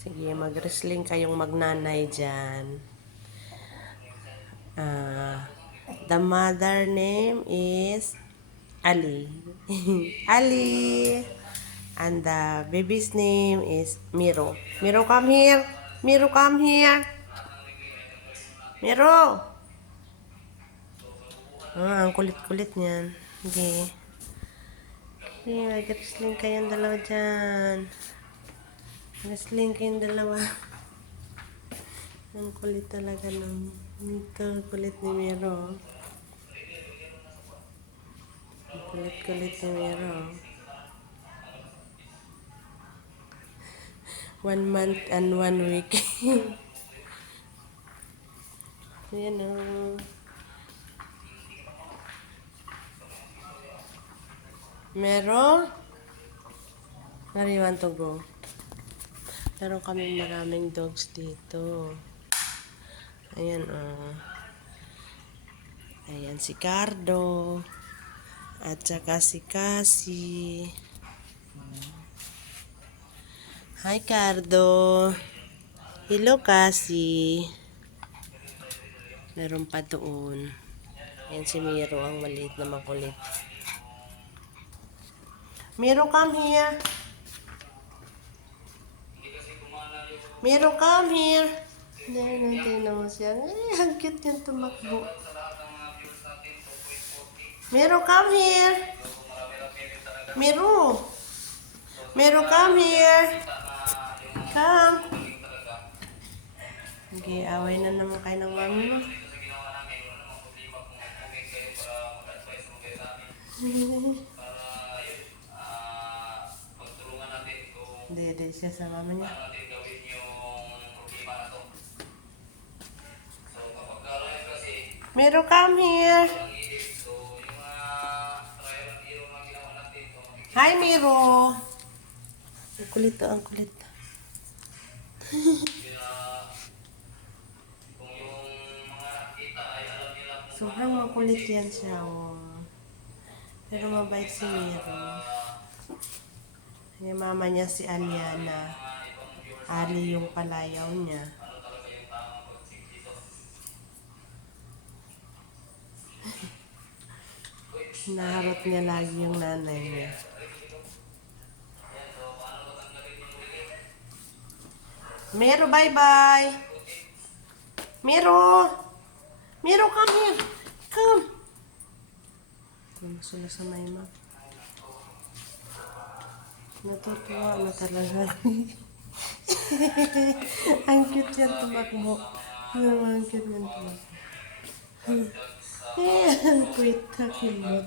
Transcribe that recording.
Sige, mag-wrestling kayong magnanay dyan. The mother name is Ali. Ali. And the baby's name is Miro. Miro, come here. Miro, come here. Miro. Ang kulit-kulit niyan. Sige. Okay, mag-wrestling kayong dalawa dyan. Wrestling kayong dalawa. Ang kulit talaga ng ito, kulit ni Miro. Ang kulit-kulit ni Miro. 1 month and 1 week. Ayan o. Miro? Where you want to go? Meron kami maraming dogs dito. Ayan o. Ayan si Cardo. At saka si Cassie. Hi, Cardo. Hello, Cassie. Meron pa doon. Ayan si Miro, ang maliit na makulit. Miro, come here. Miro, come here. Tingnan mo siya. Ang cute niyang tumakbo. Miro, come here. Miro. Miro, come here. Come. Okay, away na naman kayo ng mami mo. Dede siya sa mama niya. Miro, come here. Hi, Miro. Ang kulit to, ang kulit. Sobrang makulit yan siya, oh. Pero mabait si Miro. Yung mama niya si Aliana. Ali yung palayaw niya. Naharap niya lagi yung nanay niya. Miro, bye-bye! Miro! Miro, come here! Come! Sula sa Mayma. Natutuwa na talaga. Ang cute yan tumakbo. Ang cute yan tumakbo. Ang cute, takilot.